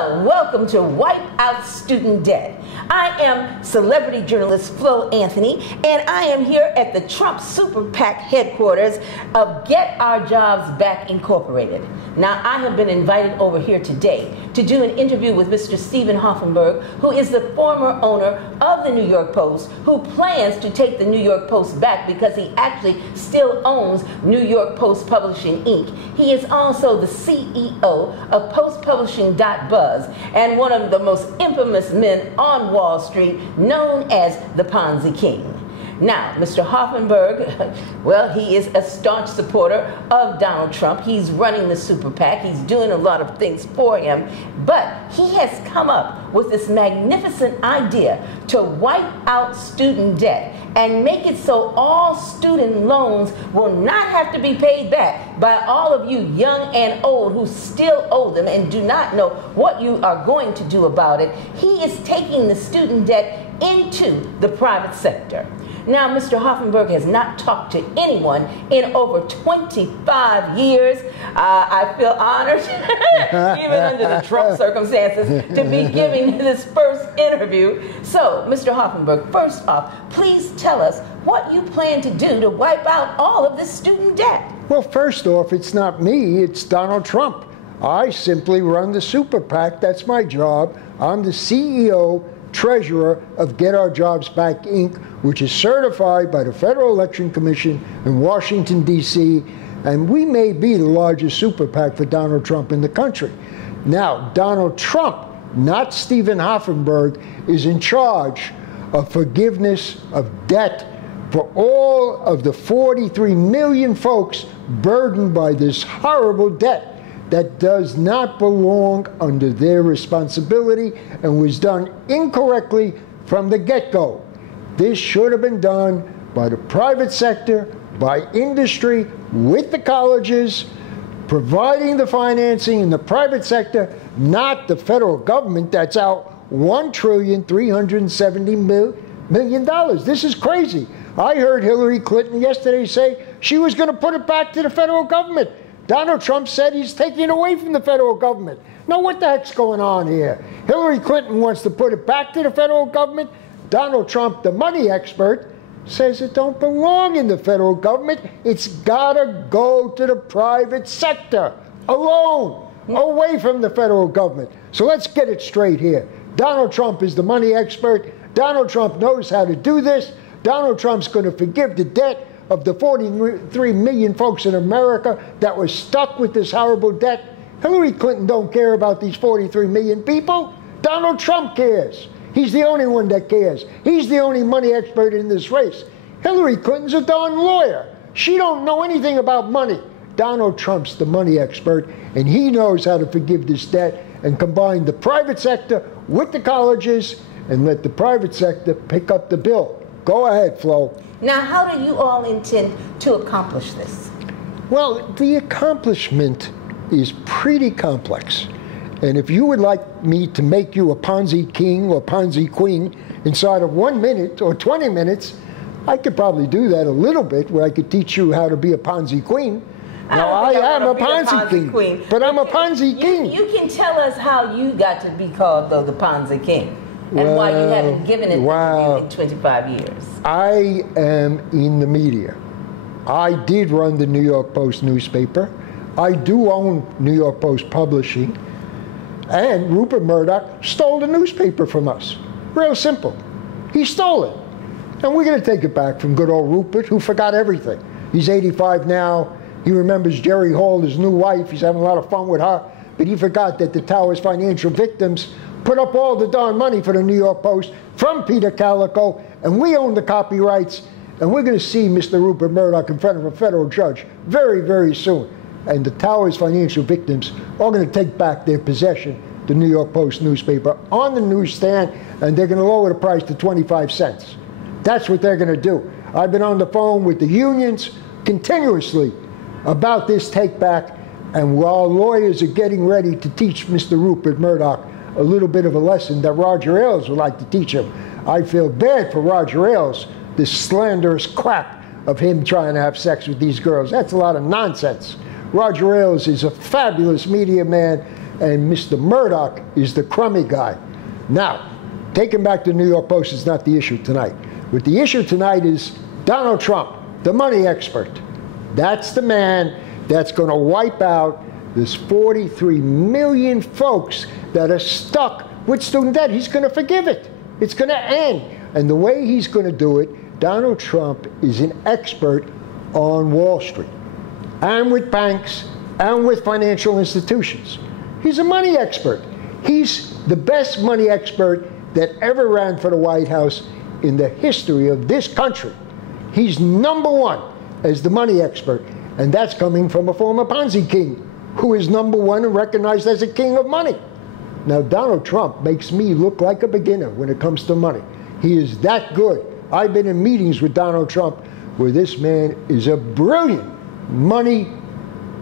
Hello, welcome to Wipe Out Student Debt. I am celebrity journalist Flo Anthony, and I am here at the Trump Super PAC headquarters of Get Our Jobs Back Incorporated. Now, I have been invited over here today to do an interview with Mr. Steven Hoffenberg, who is the former owner of the New York Post, who plans to take the New York Post back because he actually still owns New York Post Publishing, Inc. He is also the CEO of postpublishing.buzz and one of the most infamous men on Wall Street, known as the Ponzi King. Now, Mr. Hoffenberg, well, he is a staunch supporter of Donald Trump. He's running the Super PAC. He's doing a lot of things for him. But he has come up with this magnificent idea to wipe out student debt and make it so all student loans will not have to be paid back by all of you young and old who still owe them and do not know what you are going to do about it. He is taking the student debt into the private sector. Now, Mr. Hoffenberg has not talked to anyone in over 25 years. I feel honored, even under the Trump circumstances, to be giving this first interview. So, Mr. Hoffenberg, first off, please tell us what you plan to do to wipe out all of this student debt. Well, first off, it's not me, it's Donald Trump. I simply run the Super PAC. That's my job. I'm the CEO, treasurer of Get Our Jobs Back, Inc., which is certified by the Federal Election Commission in Washington, D.C., and we may be the largest Super PAC for Donald Trump in the country. Now, Donald Trump, not Steven Hoffenberg, is in charge of forgiveness of debt for all of the 43 million folks burdened by this horrible debt that does not belong under their responsibility and was done incorrectly from the get-go. This should have been done by the private sector, by industry, with the colleges, providing the financing in the private sector, not the federal government that's out $1,370 million. This is crazy. I heard Hillary Clinton yesterday say she was going to put it back to the federal government. Donald Trump said he's taking it away from the federal government. Now, what the heck's going on here? Hillary Clinton wants to put it back to the federal government. Donald Trump, the money expert, says it don't belong in the federal government. It's got to go to the private sector, alone, away from the federal government. So let's get it straight here. Donald Trump is the money expert. Donald Trump knows how to do this. Donald Trump's going to forgive the debt of the 43 million folks in America that were stuck with this horrible debt. Hillary Clinton don't care about these 43 million people. Donald Trump cares. He's the only one that cares. He's the only money expert in this race. Hillary Clinton's a darn lawyer. She don't know anything about money. Donald Trump's the money expert, and he knows how to forgive this debt and combine the private sector with the colleges and let the private sector pick up the bill. Go ahead, Flo. Now, how do you all intend to accomplish this? Well, the accomplishment is pretty complex. And if you would like me to make you a Ponzi king or Ponzi queen inside of 1 minute or 20 minutes, I could probably do that a little bit, where I could teach you how to be a Ponzi queen. Now, I am a Ponzi king, but I'm a Ponzi king. You can tell us how you got to be called, though, the Ponzi king, and why you haven't given it in 25 years. I am in the media. I did run the New York Post newspaper. I do own New York Post Publishing. And Rupert Murdoch stole the newspaper from us. Real simple. He stole it. And we're going to take it back from good old Rupert, who forgot everything. He's 85 now. He remembers Jerry Hall, his new wife. He's having a lot of fun with her. But he forgot that the Towers financial victims put up all the darn money for the New York Post from Peter Calico, and we own the copyrights. And we're going to see Mr. Rupert Murdoch in front of a federal judge very, very soon. And the Towers financial victims are going to take back their possession, the New York Post newspaper, on the newsstand, and they're going to lower the price to 25 cents. That's what they're going to do. I've been on the phone with the unions continuously about this take back, and our lawyers are getting ready to teach Mr. Rupert Murdoch a little bit of a lesson that Roger Ailes would like to teach him. I feel bad for Roger Ailes, this slanderous crap of him trying to have sex with these girls. That's a lot of nonsense. Roger Ailes is a fabulous media man, and Mr. Murdoch is the crummy guy. Now, taking back the New York Post is not the issue tonight. But the issue tonight is Donald Trump, the money expert. That's the man that's going to wipe out this 43 million folks that are stuck with student debt. He's going to forgive it. It's going to end. And the way he's going to do it, Donald Trump is an expert on Wall Street and with banks and with financial institutions. He's a money expert. He's the best money expert that ever ran for the White House in the history of this country. He's number one as the money expert, and that's coming from a former Ponzi king who is number one and recognized as a king of money. Now, Donald Trump makes me look like a beginner when it comes to money. He is that good. I've been in meetings with Donald Trump where this man is a brilliant money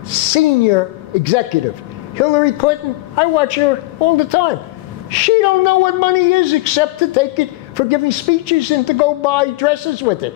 senior executive. Hillary Clinton, I watch her all the time. She don't know what money is except to take it for giving speeches and to go buy dresses with it.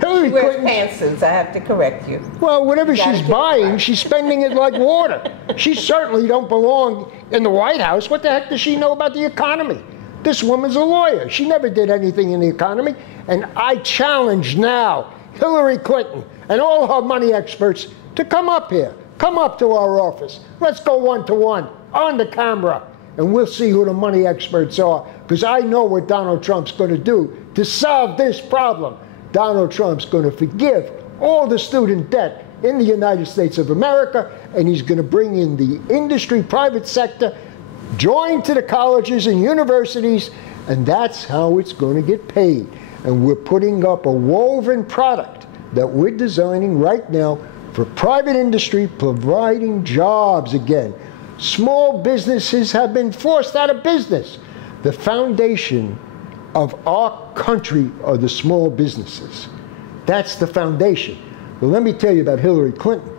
Hillary She wears Clinton's, pantsuits, I have to correct you. well, whatever You gotta she's get it buying, right. she's spending it like water. She certainly don't belong in the White House. What the heck does she know about the economy? This woman's a lawyer. She never did anything in the economy. And I challenge now Hillary Clinton and all her money experts to come up here. Come up to our office. Let's go one-to-one on the camera, and we'll see who the money experts are, because I know what Donald Trump's going to do to solve this problem. Donald Trump's going to forgive all the student debt in the United States of America, and he's going to bring in the industry, private sector, join to the colleges and universities, and that's how it's going to get paid. And we're putting up a woven product that we're designing right now for private industry, providing jobs again. Small businesses have been forced out of business. The foundation of our country are the small businesses. That's the foundation. But let me tell you about Hillary Clinton.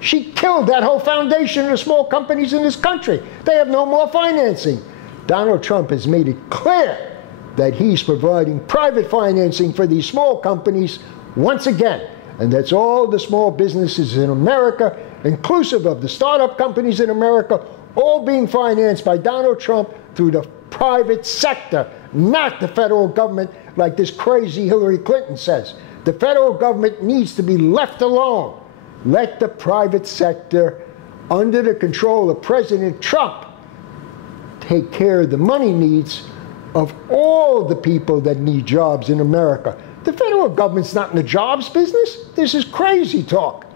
She killed that whole foundation of the small companies in this country. They have no more financing. Donald Trump has made it clear that he's providing private financing for these small companies once again. And that's all the small businesses in America, inclusive of the startup companies in America, all being financed by Donald Trump through the private sector, not the federal government like this crazy Hillary Clinton says. The federal government needs to be left alone. Let the private sector, under the control of President Trump, take care of the money needs of all the people that need jobs in America. The federal government's not in the jobs business. This is crazy talk.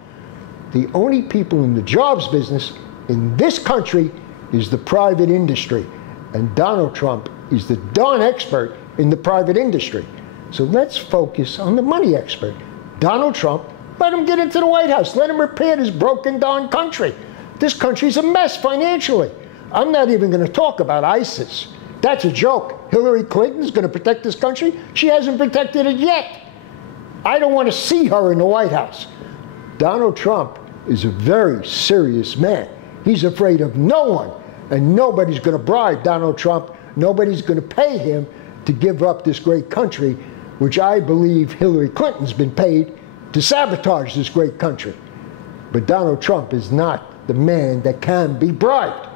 The only people in the jobs business in this country is the private industry. And Donald Trump is the darn expert in the private industry. So let's focus on the money expert. Donald Trump, let him get into the White House. Let him repair this broken darn country. This country's a mess financially. I'm not even going to talk about ISIS. That's a joke. Hillary Clinton's going to protect this country. She hasn't protected it yet. I don't want to see her in the White House. Donald Trump is a very serious man. He's afraid of no one, and nobody's going to bribe Donald Trump. Nobody's going to pay him to give up this great country, which I believe Hillary Clinton's been paid to sabotage this great country. But Donald Trump is not the man that can be bribed.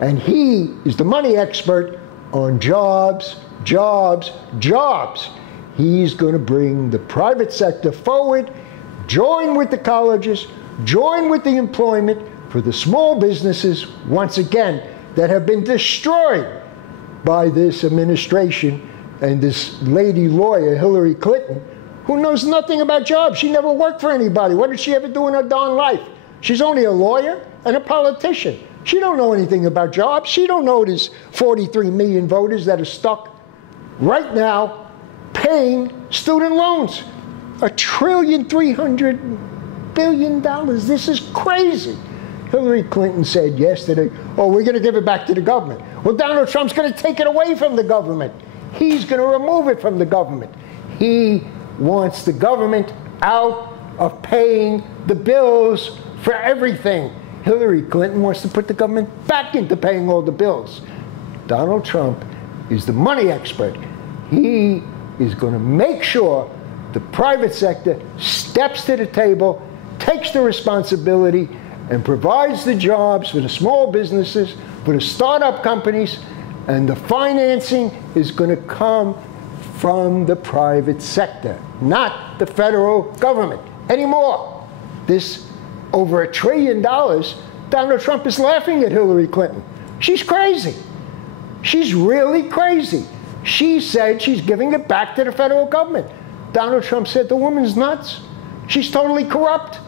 And he is the money expert on jobs, jobs, jobs. He's going to bring the private sector forward, join with the colleges, join with the employment for the small businesses, once again, that have been destroyed by this administration and this lady lawyer, Hillary Clinton, who knows nothing about jobs. She never worked for anybody. What did she ever do in her darn life? She's only a lawyer and a politician. She don't know anything about jobs. She don't know there's 43 million voters that are stuck right now paying student loans. $1.3 trillion. This is crazy. Hillary Clinton said yesterday, oh, we're going to give it back to the government. Well, Donald Trump's going to take it away from the government. He's going to remove it from the government. He wants the government out of paying the bills for everything. Hillary Clinton wants to put the government back into paying all the bills. Donald Trump is the money expert. He is going to make sure the private sector steps to the table, takes the responsibility, and provides the jobs for the small businesses for the startup companies, and the financing is going to come from the private sector, not the federal government anymore. This over $1 trillion, Donald Trump is laughing at Hillary Clinton. She's crazy. She's really crazy. She said she's giving it back to the federal government. Donald Trump said the woman's nuts. She's totally corrupt.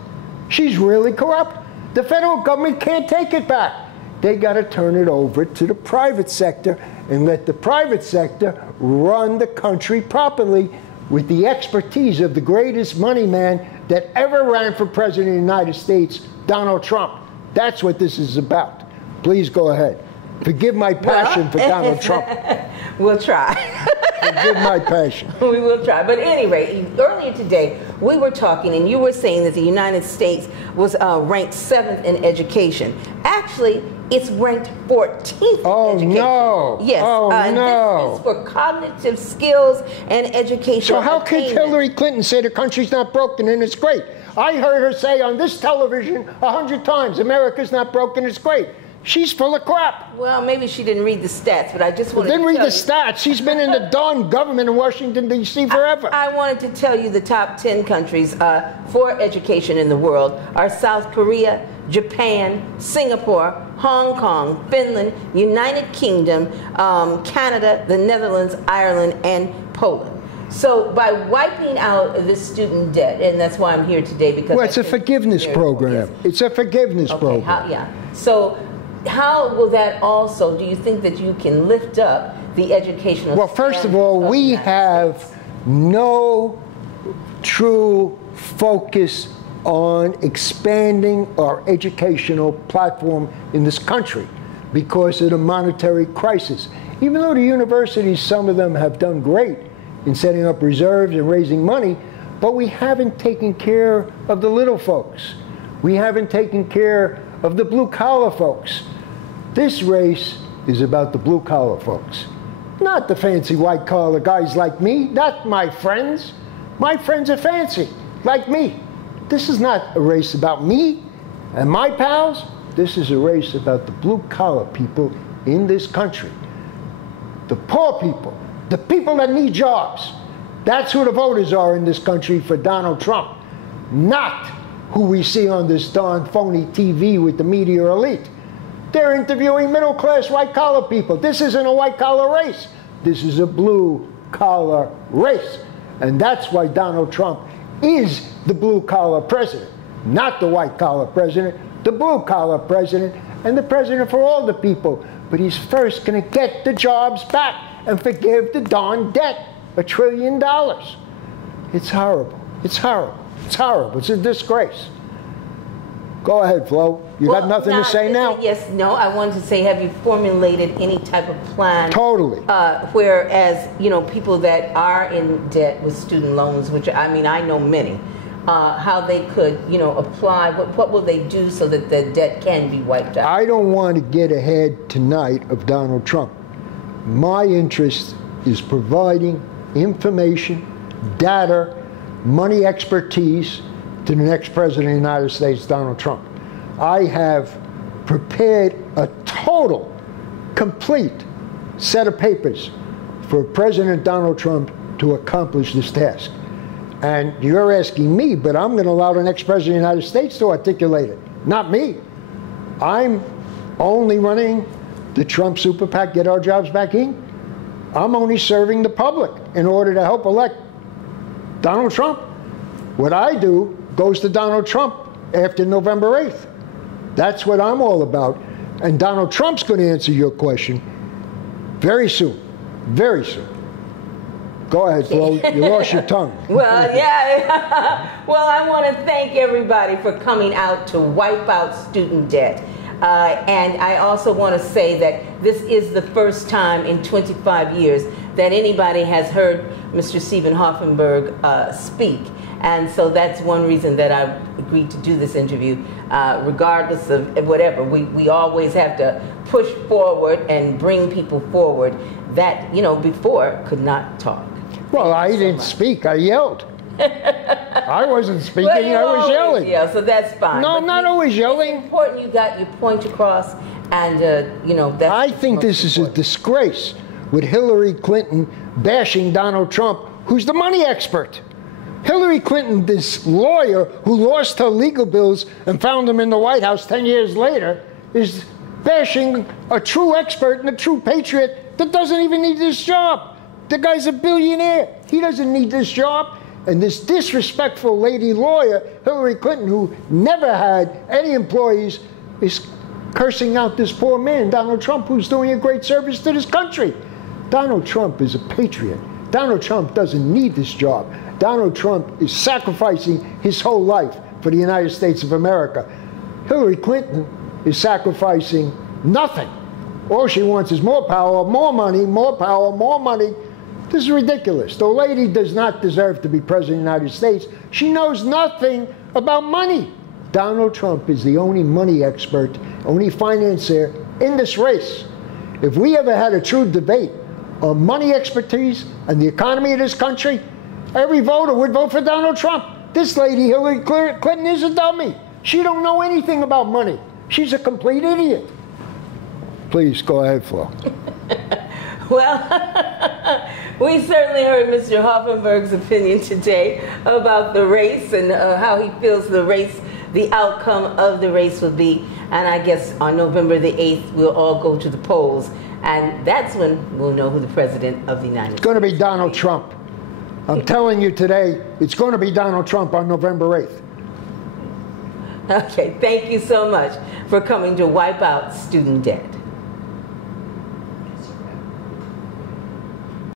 She's really corrupt. The federal government can't take it back. They got to turn it over to the private sector and let the private sector run the country properly with the expertise of the greatest money man that ever ran for president of the United States, Donald Trump. That's what this is about. Please go ahead. Forgive my passion for Donald Trump. We'll try. Forgive my passion. We will try. But anyway, earlier today, we were talking, and you were saying that the United States was ranked 7th in education. Actually, it's ranked 14th in education. No. Yes. Oh, no. This is for cognitive skills and education. So how could Hillary Clinton say the country's not broken and it's great? I heard her say on this television 100 times, America's not broken, it's great. She's full of crap. Well, maybe she didn't read the stats, but I just wanted to didn't read the stats. She's been in the darn government in Washington, D.C. forever. I wanted to tell you the top 10 countries for education in the world are South Korea, Japan, Singapore, Hong Kong, Finland, United Kingdom, Canada, the Netherlands, Ireland, and Poland. So by wiping out this student debt, and that's why I'm here today, because well, it's a forgiveness program. Yes. It's a forgiveness program. So how will that also, do you think that you can lift up the educational? Well, first of all, we have no true focus on expanding our educational platform in this country because of the monetary crisis. Even though the universities, some of them have done great in setting up reserves and raising money, but we haven't taken care of the little folks. We haven't taken care of the blue-collar folks. This race is about the blue-collar folks, not the fancy white-collar guys like me, not my friends. My friends are fancy, like me. This is not a race about me and my pals. This is a race about the blue-collar people in this country. The poor people, the people that need jobs. That's who the voters are in this country for Donald Trump, not who we see on this darn phony TV with the media elite. They're interviewing middle-class white-collar people. This isn't a white-collar race. This is a blue-collar race. And that's why Donald Trump is the blue-collar president, not the white-collar president, the blue-collar president, and the president for all the people. But he's first going to get the jobs back and forgive the darn debt, $1 trillion. It's horrible. It's horrible. It's horrible. It's a disgrace. Go ahead, Flo. You got nothing to say now? Yes, no. I wanted to say, have you formulated any type of plan? Totally. Whereas, you know, people that are in debt with student loans, which, I mean, I know many, how they could, you know, apply, what will they do so that the debt can be wiped out? I don't want to get ahead tonight of Donald Trump. My interest is providing information, data, money expertise to the next president of the United States, Donald Trump. I have prepared a total, complete set of papers for President Donald Trump to accomplish this task. And you're asking me, but I'm going to allow the next president of the United States to articulate it, not me. I'm only running the Trump Super PAC, Get Our Jobs Back In. I'm only serving the public in order to help elect Donald Trump. What I do goes to Donald Trump after November 8th. That's what I'm all about. And Donald Trump's going to answer your question very soon. Very soon. Go ahead, Flo. You lost your tongue. Well, yeah. Well, I want to thank everybody for coming out to wipe out student debt. And I also want to say that this is the first time in 25 years that anybody has heard Mr. Steven Hoffenberg speak. And so that's one reason that I agreed to do this interview, regardless of whatever. We always have to push forward and bring people forward that, you know, before could not talk. Well, I didn't speak. I yelled. I wasn't speaking. Well, I was yelling. Yeah, so that's fine. No, I'm not always yelling. It's important you got your point across, And, that's... I think this is a disgrace with Hillary Clinton bashing Donald Trump, who's the money expert. Hillary Clinton, this lawyer who lost her legal bills and found them in the White House 10 years later, is bashing a true expert and a true patriot that doesn't even need this job. The guy's a billionaire. He doesn't need this job. And this disrespectful lady lawyer, Hillary Clinton, who never had any employees, is cursing out this poor man, Donald Trump, who's doing a great service to this country. Donald Trump is a patriot. Donald Trump doesn't need this job. Donald Trump is sacrificing his whole life for the United States of America. Hillary Clinton is sacrificing nothing. All she wants is more power, more money, more power, more money. This is ridiculous. The lady does not deserve to be president of the United States. She knows nothing about money. Donald Trump is the only money expert, only financier in this race. If we ever had a true debate on money expertise and the economy of this country, every voter would vote for Donald Trump. This lady, Hillary Clinton, is a dummy. She don't know anything about money. She's a complete idiot. Please, go ahead, Flo. Well, we certainly heard Mr. Hoffenberg's opinion today about the race and how he feels the outcome of the race will be. And I guess on November the 8th, we'll all go to the polls. And that's when we'll know who the president of the United States is. It's going to be Donald Trump. I'm telling you today, it's going to be Donald Trump on November 8th. Okay, thank you so much for coming to Wipe Out Student Debt.